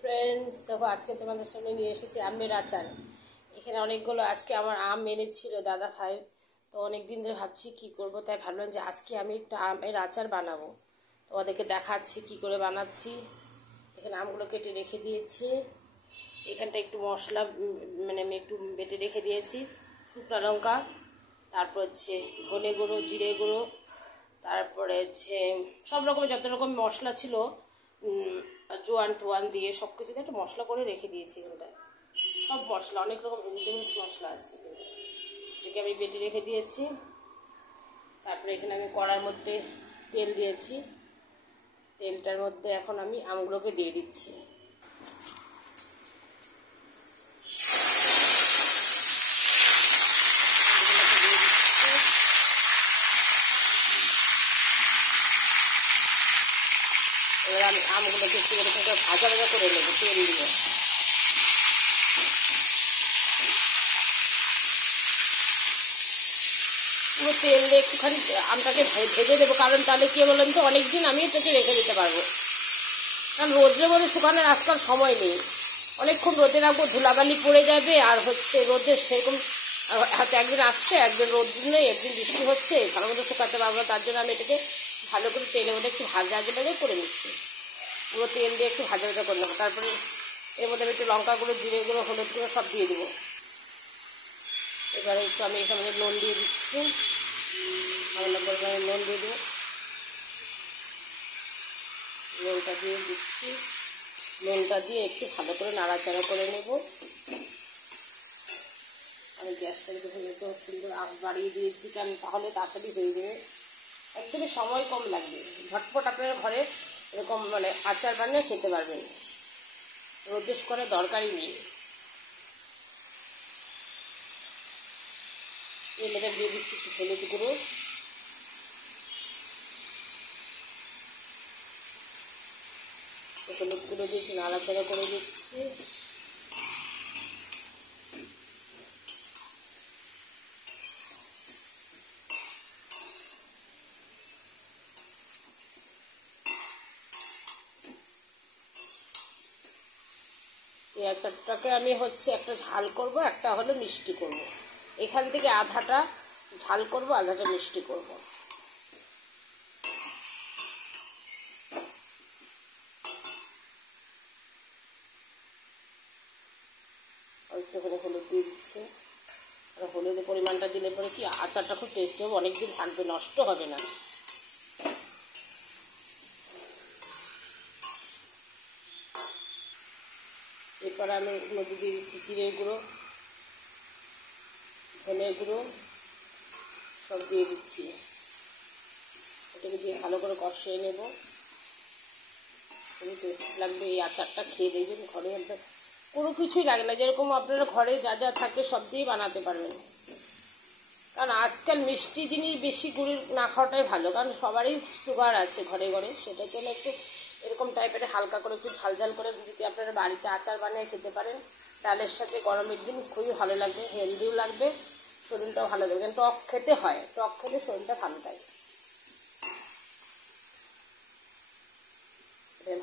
Friends, দেখো আজকে তোমাদের সামনে নিয়ে এসেছি আমের আচার। এখানে অনেকগুলো আজকে আমার আম এনেছিল দাদা ভাই। তো অনেক দিন ধরে ভাবছি কি করব, তাই ভাবলাম যে আজকে আমি একটা আমের আচার বানাবো। তোমাদেরকে দেখাচ্ছি কি করে বানাচ্ছি। এখানে আমগুলো কেটে রেখে দিয়েছি। এখানটা একটু মশলা মানে আমি একটু বেটে রেখে দিয়েছি, শুকনো লঙ্কা, তারপর হচ্ছে ধনে গুঁড়ো, জিরে গুঁড়ো, তারপরে হচ্ছে সব রকমের যত রকম মশলা ছিল, জোয়ান টোয়ান দিয়ে সব কিছুতে একটা মশলা করে রেখে দিয়েছি। এখানটায় সব মশলা, অনেক রকম ভেজিটেবলস মশলা আছে, এটাকে আমি বেটে রেখে দিয়েছি। তারপরে এখানে আমি কড়ার মধ্যে তেল দিয়েছি। তেলটার মধ্যে এখন আমি আমগুলোকে দিয়ে দিচ্ছি। এবার আমি আমগুলোকে একটু এরকম করে ভাজা ভাজা করে নেবো তেল দিয়ে। পুরো তেল দিয়ে একটুখানি আমটাকে ভেজে দেবো, কারণ তাহলে কী বলেন তো, অনেক দিন আমি এটাকে রেখে দিতে পারবো। কারণ রোদ্রের মধ্যে শুকানোর আজকাল সময় নেই, অনেকক্ষণ রোদে রাখবো ধুলাবালি পড়ে যাবে। আর হচ্ছে রোদের সেরকম হয়তো একদিন আসছে, একদিন রোদ নেই, একদিন বৃষ্টি হচ্ছে, ভালো মতো শুকাতে পারবো না। তার জন্য আমি এটাকে ভালো করে তেলের মধ্যে একটু ভাজা ভাজা করে নিচ্ছি। পুরো তেল দিয়ে একটু ভাজা ভাজা করে নেবো। তারপরে এর মধ্যে আমি একটু লঙ্কা গুঁড়ো, জিরে গুঁড়ো, হলুদ গুঁড়ো সব দিয়ে দেবো। এবারে একটু আমি এখানে নুন দিয়ে দিচ্ছি, সামান্য পরিমাণে নুন দিয়ে দেবো। নুনটা দিয়ে দিচ্ছি, নুনটা দিয়ে একটু ভালো করে নাড়াচাড়া করে নেব। আমি গ্যাসটাকে দেখে একটু সুন্দর বাড়িয়ে দিয়েছি, কারণ তাহলে তাড়াতাড়ি হয়ে যাবে, একদমই সময় কম লাগবে, ঝটপট আপনারা ঘরে এরকম মানে আচার বানিয়ে খেতে পারবেন, রোদেশ করে দরকারই নেই। এই মেয়েটা দিয়ে দিচ্ছি একটু হলুদ গুঁড়ো, হলুদ গুঁড়ো দিয়ে একটু নাড়াচাড়া করে দিচ্ছি। এই আচারটাকে আমি হচ্ছে একটা ঝাল করব, একটা হলো মিষ্টি করব। এখান থেকে আধাটা ঝাল করব, আধাটা মিষ্টি করব। একটুখানি হলুদ দিয়ে দিচ্ছি। আর হলুদের পরিমাণটা দিলে পরে কি আচারটা খুব টেস্টি হবে, অনেকদিন থাকবে, নষ্ট হবে না। এরপরে আমি মধ্যে দিয়ে দিচ্ছি জিরে গুঁড়ো, ধনে গুঁড়ো সব দিয়ে দিচ্ছি। এটাকে দিয়ে ভালো করে কষিয়ে নেব, খুবই টেস্টি লাগবে। এই আচারটা খেয়ে দেখবেন ঘরে একদম কোনো কিছুই লাগে না, যেরকম আপনারা ঘরে যা যা থাকে সব দিয়েই বানাতে পারবেন। কারণ আজকাল মিষ্টি জিনিস বেশি গুড় না খাওয়াটাই ভালো, কারণ সবারই সুগার আছে ঘরে ঘরে। সেটার জন্য একটু এরকম টাইপের হালকা করে একটু ঝাল ঝাল করে যদি আপনারা বাড়িতে আচার বানিয়ে খেতে পারেন, ডালের সাথে গরমের দিন খুবই ভালো লাগবে, হেলদিও লাগবে, শরীরটাও ভালো থাকবে। টক খেতে হয়, টক খেলে শরীরটা ভালো থাকে।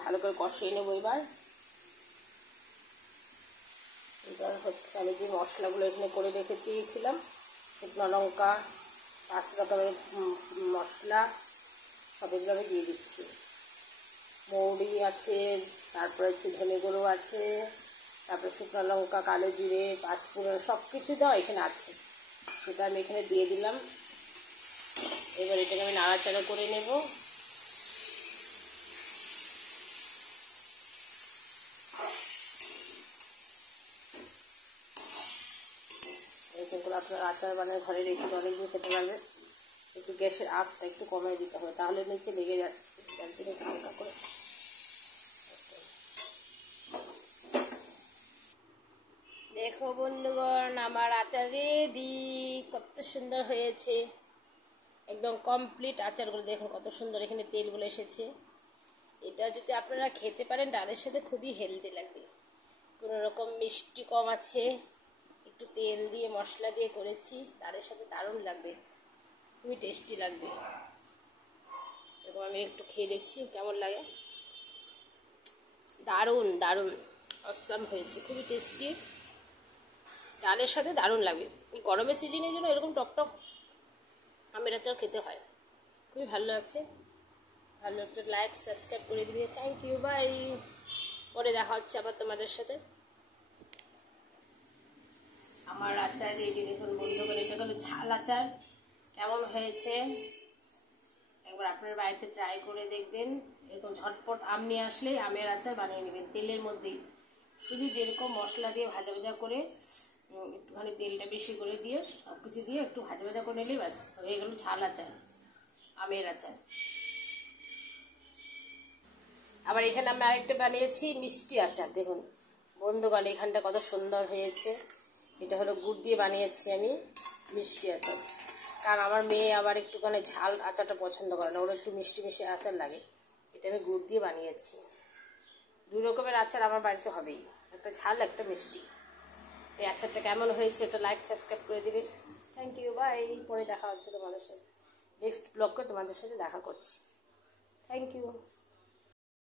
ভালো করে কষিয়ে নেবো। এবার হচ্ছে আমি যে মশলাগুলো এখানে করে রেখে দিয়েছিলাম, শুকনো লঙ্কা, 5 রকমের মশলা, সব এগুলো আমি দিয়ে দিচ্ছি। মৌরি আছে, তারপরে হচ্ছে ধনে গুঁড়ো আছে, তারপরে শুকনো লঙ্কা, কালো জিরে, পাঁচফোড়ন সব কিছু দেওয়া এখানে আছে, সেটা আমি এখানে দিয়ে দিলাম। এবার এটাকে আমি নাড়াচাড়া করে নেব। এরকম করে আপনার আচার বানিয়ে ঘরে রেখে অনেকদিন খেতে পারবেন। একটু গ্যাসের আঁচটা একটু কমিয়ে দিতে হবে, তাহলে নিচে লেগে যাচ্ছে, তার জন্য একটু হালকা করে। দেখো বন্ধুগণ, আমার আচার রেডি, কত সুন্দর হয়েছে, একদম কমপ্লিট আচারগুলো দেখুন কত সুন্দর এখানে তেলগুলো এসেছে। এটা যদি আপনারা খেতে পারেন ডালের সাথে খুবই হেলদি লাগবে, কোনো রকম মিষ্টি কম আছে, একটু তেল দিয়ে মশলা দিয়ে করেছি, ডালের সাথে দারুণ লাগবে, খুবই টেস্টি লাগবে। এরকম আমি একটু খেয়ে দেখছি কেমন লাগে। দারুণ দারুণ অসাম হয়েছে, খুবই টেস্টি। ডালের সাথে দারুণ লাগবে। এই গরমের সিজনের জন্য এরকম টকটক আমের আচার খেতে হয়, খুবই ভালো লাগছে। ভালো একটা লাইক সাবস্ক্রাইব করে দিবে। Thank you, bye. পরে দেখা হচ্ছে আবার তোমাদের সাথে। আমার আচার রেডি, দেখুন বন্ধুগণ, এটা হলো ঝাল আচার। কেমন হয়েছে একবার আপনার বাড়িতে ট্রাই করে দেখবেন। এরকম ঝটপট আম নিয়ে আসলেই আমের আচার বানিয়ে নেবেন তেলের মধ্যেই, শুধু যেরকম মশলা দিয়ে ভাজা ভাজা করে একটুখানি তেলটা বেশি করে দিয়ে সব কিছু দিয়ে একটু ভাজা ভাজা করে নিলেই ব্যাস হয়ে গেল ঝাল আচার, আমের আচার। আবার এখানে আমি আরেকটা বানিয়েছি মিষ্টি আচার। দেখুন বন্ধুগণ, এখানটা কত সুন্দর হয়েছে। এটা হলো গুড় দিয়ে বানিয়েছি আমি মিষ্টি আচার, কারণ আমার মেয়ে আবার একটুখানি ঝাল আচারটা পছন্দ করে না, ওর একটু মিষ্টি মিষ্টি আচার লাগে। এটা আমি গুড় দিয়ে বানিয়েছি। দুই রকমের আচার আমার বাড়িতে হবেই, একটা ঝাল একটা মিষ্টি। এই আচারটা কেমন হয়েছে এটা লাইক সাবস্ক্রাইব করে দিবে। Thank you, bye. পরে দেখা হচ্ছে তোমাদের সাথে, নেক্সট ব্লগে তোমাদের সাথে দেখা করছি। Thank you.